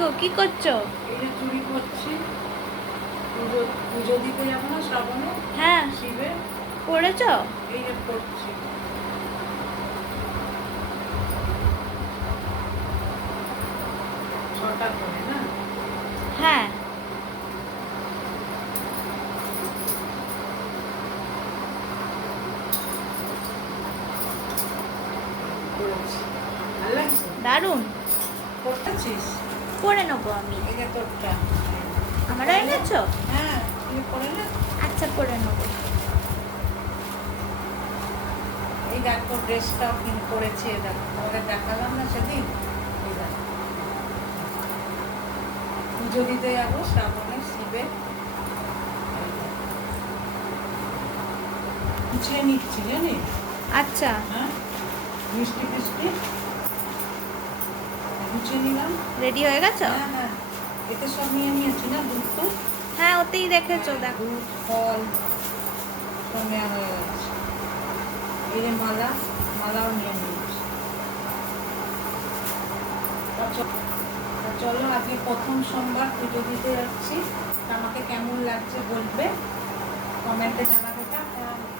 গো, কি করছো? এই যে চুরি করছি, পুজো পুজো দিতে যাবো না শ্রাবণে হ্যাঁ, শিবে, পড়েছো? এই যে করছি। ছটা করে না? হ্যাঁ। করেছি, ভালো লাগছে? দারুণ। করতেছিস? পড়ে নেবো আমি। এই যে তোরটা। আমারও এনেছো? হ্যাঁ, তুই করে না? আচ্ছা, পড়ে নেবো। এই দেখো ড্রেসটাও কিনে করেছি, এ দেখো তোমাদের দেখালাম না সেদিন। এই দেখো পুজো দিতে যাবো শ্রাবণে শিবে, গুছিয়ে নিচ্ছি জানিস। আচ্ছা। হ্যাঁ, মিষ্টি ফিষ্টি গুছিয়ে নিলাম। রেডি হয়ে গেছো? হ্যাঁ হ্যাঁ, এতে সব নিয়ে নিয়েছি না, দুধ তো। হ্যাঁ, ওতেই দেখেছো, হ্যাঁ, দেখো। দুধ ফল সব নেওয়া হয়ে গেছে। এই যে মালা, মালাও নিয়ে নিয়েছি। চলো আজকে প্রথম সোমবার পুজো দিতে যাচ্ছি। আমাকে কেমন লাগছে বলবে, কমেন্টে জানাবে।